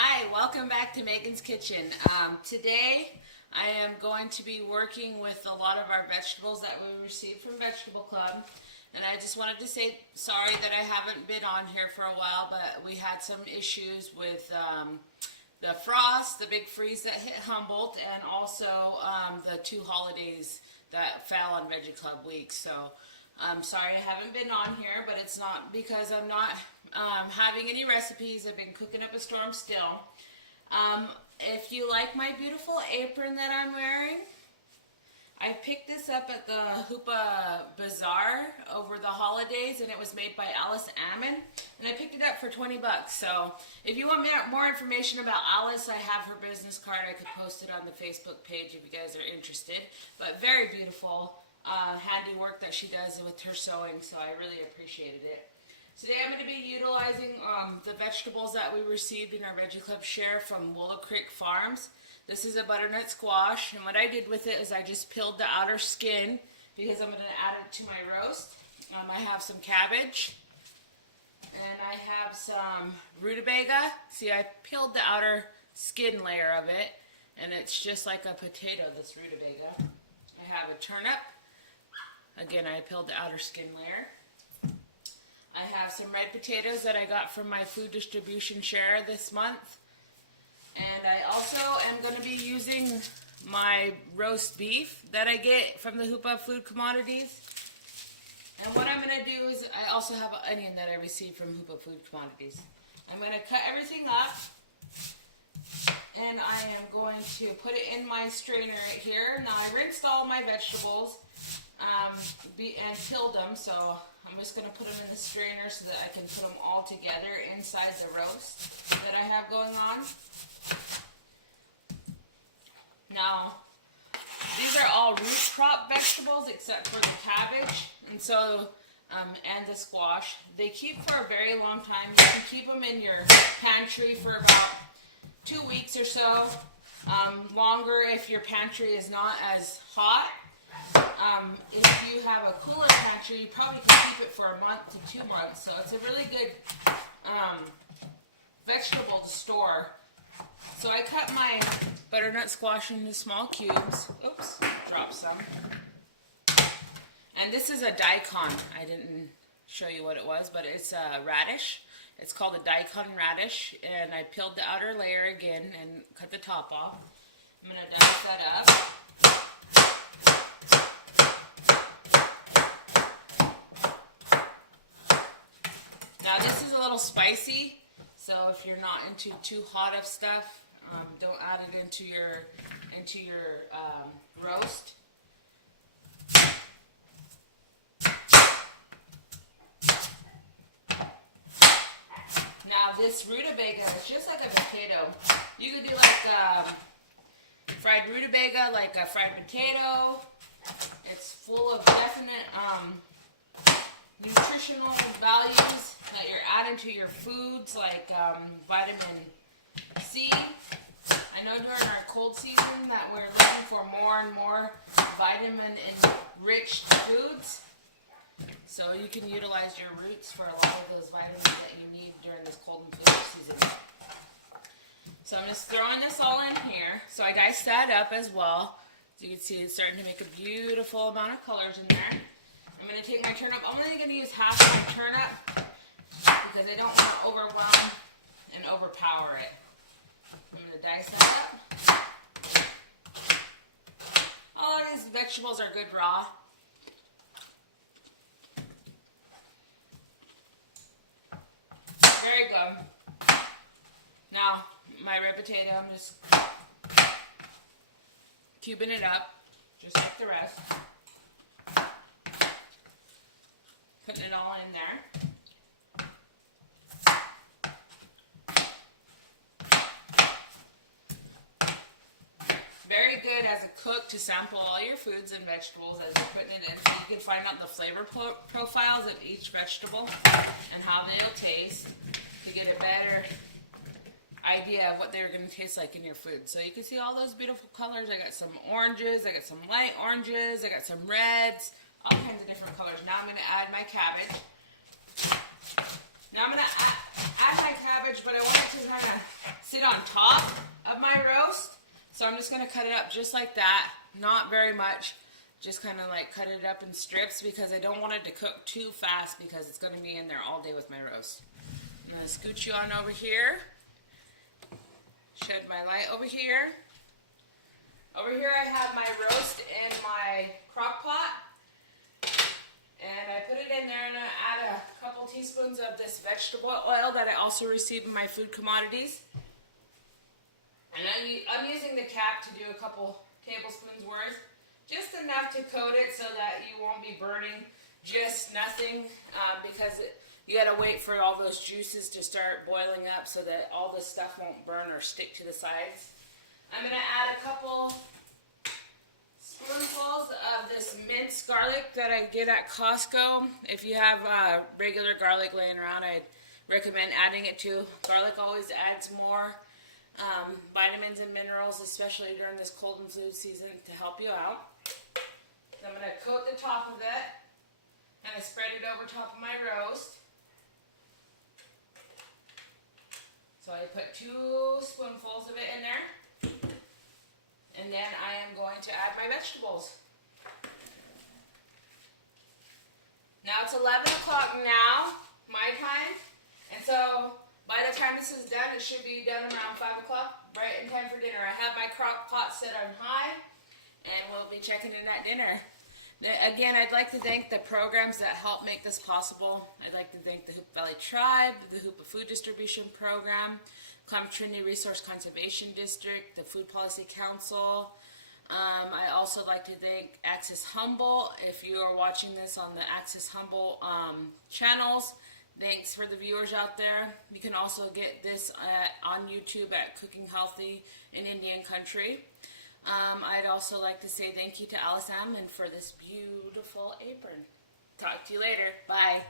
Hi, welcome back to Megan's Kitchen. Today I am going to be working with a lot of our vegetables that we received from Vegetable Club. And I just wanted to say sorry that I haven't been on here for a while, but we had some issues with the frost, the big freeze that hit Humboldt, and also the two holidays that fell on Veggie Club week. So I'm sorry I haven't been on here, but it's not because I'm not having any recipes. I've been cooking up a storm still. If you like my beautiful apron that I'm wearing, I picked this up at the Hoopa Bazaar over the holidays, and it was made by Alice Ammon, and I picked it up for 20 bucks. So if you want more information about Alice, I have her business card. I could post it on the Facebook page if you guys are interested. But very beautiful handiwork that she does with her sewing, so I really appreciated it. Today I'm going to be utilizing the vegetables that we received in our Veggie Club share from Willow Creek Farms. This is a butternut squash, and what I did with it is I just peeled the outer skin because I'm going to add it to my roast. I have some cabbage, and I have some rutabaga. See, I peeled the outer skin layer of it, and it's just like a potato, this rutabaga. I have a turnip. Again, I peeled the outer skin layer. I have some red potatoes that I got from my food distribution share this month. And I also am going to be using my roast beef that I get from the Hoopa Food Commodities. And what I'm going to do is I also have an onion that I received from Hoopa Food Commodities. I'm going to cut everything up. And I am going to put it in my strainer right here. Now I rinsed all my vegetables and peeled them, so I'm just going to put them in the strainer so that I can put them all together inside the roast that I have going on. Now, these are all root crop vegetables except for the cabbage and the squash. They keep for a very long time. You can keep them in your pantry for about 2 weeks or so. Longer if your pantry is not as hot. If you have a cooler pantry, you probably can keep it for a month to 2 months. So it's a really good vegetable to store. So I cut my butternut squash into small cubes. Oops, dropped some. And this is a daikon. I didn't show you what it was, but it's a radish. It's called a daikon radish, and I peeled the outer layer again and cut the top off. I'm going to dice that up. Now this is a little spicy, so if you're not into too hot of stuff, don't add it into your roast. Now this rutabaga is just like a potato. You could do like fried rutabaga, like a fried potato. It's full of definite nutritional values that you're adding to your foods, like vitamin C. I know during our cold season that we're looking for more and more vitamin-enriched foods. So you can utilize your roots for a lot of those vitamins that you need during this cold and flu season. So I'm just throwing this all in here. So I diced that up as well. As you can see, it's starting to make a beautiful amount of colors in there. I'm going to take my turnip. I'm only going to use half my turnip because I don't want to overwhelm and overpower it. I'm going to dice that up. All of these vegetables are good raw. Very good. Now, my red potato, I'm just cubing it up, just like the rest. Putting it all in there. Very good as a cook to sample all your foods and vegetables as you're putting it in, so you can find out the flavor profiles of each vegetable and how they'll taste to get a better idea of what they're going to taste like in your food. So you can see all those beautiful colors. I got some oranges, I got some light oranges, I got some reds, all kinds of different colors. Now I'm going to add my cabbage. Now I'm going to add add my cabbage, but I want it to kind of sit on top of my roast. So I'm just going to cut it up just like that. Not very much. Just kind of like cut it up in strips because I don't want it to cook too fast because it's going to be in there all day with my roast. I'm going to scoot you on over here. Shed my light over here. Over here I have my roast in my crock pot. And I put it in there and I add a couple teaspoons of this vegetable oil that I also received in my food commodities. And I'm using the cap to do a couple tablespoons worth. Just enough to coat it so that you won't be burning just nothing because you got to wait for all those juices to start boiling up so that all this stuff won't burn or stick to the sides. I'm going to add a couple spoonfuls of this minced garlic that I get at Costco. If you have regular garlic laying around, I'd recommend adding it too. Garlic always adds more vitamins and minerals, especially during this cold and flu season, to help you out. So I'm going to coat the top of it and I spread it over top of my roast. So I put 2 spoonfuls of it in there. And then I am going to add my vegetables. Now it's 11 o'clock now, my time. And so by the time this is done, it should be done around 5 o'clock, right in time for dinner. I have my crock pot set on high, and we'll be checking in at dinner. Again, I'd like to thank the programs that help make this possible. I'd like to thank the Hoop Valley Tribe, the Hoopa Food Distribution Program, Klamath Trinity Resource Conservation District, the Food Policy Council. I also like to thank Access Humble. If you are watching this on the Access Humble channels, thanks for the viewers out there. You can also get this on YouTube at Cooking Healthy in Indian Country. I'd also like to say thank you to Alice Ammon for this beautiful apron. Talk to you later. Bye.